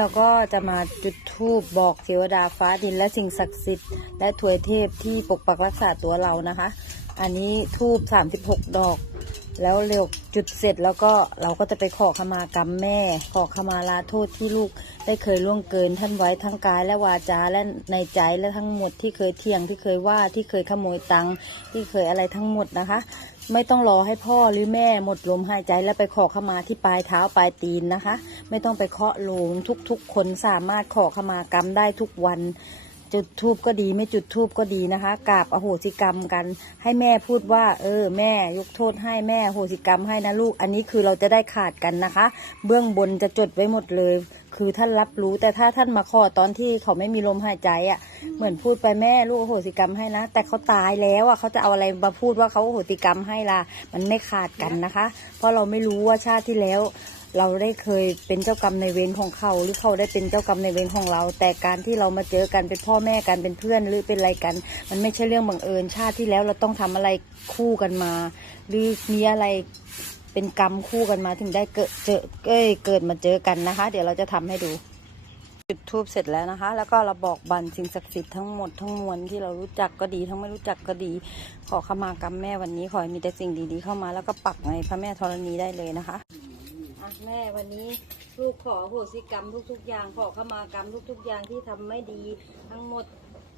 เราก็จะมาจุดธูปบอกเทวดาฟ้าดินและสิ่งศักดิ์สิทธิ์และถวยเทพที่ปกปักรักษาตัวเรานะคะ อันนี้ทูบ36 ดอก แล้วเร็วจุดเสร็จแล้วก็เราก็จะไปขอขมากรรมแม่ ขอขมาลาโทษที่ลูกได้เคยล่วงเกินท่านไว้ทั้งกายและวาจาและในใจและทั้งหมดที่เคยเที่ยงที่เคยว่าที่เคยขโมยตังค์ที่เคยอะไรทั้งหมดนะคะ ไม่ต้องรอให้พ่อหรือแม่หมดลมหายใจแล้วไปขอขมาที่ปลายเท้าปลายตีนนะคะ ไม่ต้องไปเคาะโลงทุกๆ คนสามารถขอขมากรรมได้ทุกวัน จุดทูบก็ดีไม่จุดทูบก็ดีนะคะกราบอโหสิกรรมกัน ให้แม่พูดว่า เออ แม่ยกโทษให้แม่อโหสิกรรมให้นะลูก อันนี้คือเราจะได้ขาดกันนะคะ เบื้องบนจะจดไว้หมดเลย คือท่านรับรู้แต่ถ้าท่านมาขอตอนที่เขาไม่มีลมหายใจอะ่ะ เหมือนพูดไปแม่ลูกอโหสิกรรมให้นะแต่เขาตายแล้วอะ่ะเขาจะเอาอะไรมาพูดว่าเขาอโหสิกรรมให้ล่ะมันไม่ขาดกันนะคะ เพราะเราไม่รู้ว่าชาติที่แล้ว เราได้เคยเป็นเจ้ากรรมในเวรของเขาหรือเขาได้เป็นเจ้ากรรมในเวรของเรา แต่การที่เรามาเจอกันเป็นพ่อแม่กันเป็นเพื่อนหรือเป็นอะไรกัน มันไม่ใช่เรื่องบังเอิญชาติที่แล้วเราต้องทำอะไรคู่กันมา หรือมีอะไรเป็นกรรมคู่กันมาถึงได้เกิดเจอเอ้ยเกิดมาเจอกันนะคะ เดี๋ยวเราจะทำให้ดูจุดทูบเสร็จแล้วนะคะ แล้วก็เราบอกบันสิ่งศักดิ์สิทธิ์ทั้งหมดทั้งมวลที่เรารู้จักก็ดี ทั้งไม่รู้จักก็ดี ขอขมากรรมแม่วันนี้ขอให้มีแต่สิ่งดีๆเข้ามา แล้วก็ปักในพระแม่ธรณีได้เลยนะคะ อะแม่วันนี้ลูกขอโหสิกรรมทุกๆ อย่างขอขมากรรมทุก ๆ อย่างที่ทำไม่ดี ทั้งหมด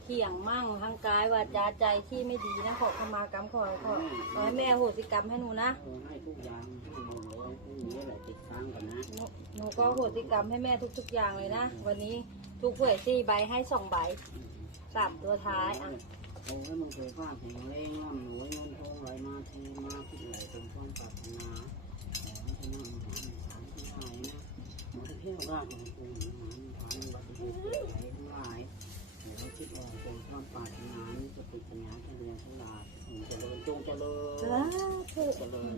เที่ยงมั่งทั้งกายวาจาใจที่ไม่ดีนะขอขมากรรมขอขอขอให้แม่โหสิกรรมให้หนูนะขอให้ทุกอย่างที่มองไว้พรุ่งนี้แหละติดค้างกันนะหนูหนูก็โหสิกรรมให้แม่ทุก ๆ อย่างเลยนะวันนี้ทุกหวยสี่ใบให้สองใบสามตัวท้ายอะโอ้ให้มันเคยภาพแห่งแรงร่ำรวยเงินทองไหลมาทีมาคิดไหลเป็นความปรารถนาขอให้ชนะมหาฐานที่หายนะหมดเที่ย ว่าของคุณมหาฐานวัติเหตุไหลทั้งหลายขอให้คิดว่าเป็นความปรารถนาจะติดปัญญาเฉลียวฉลาดเจริญจงเจริญสาธุ เจริญ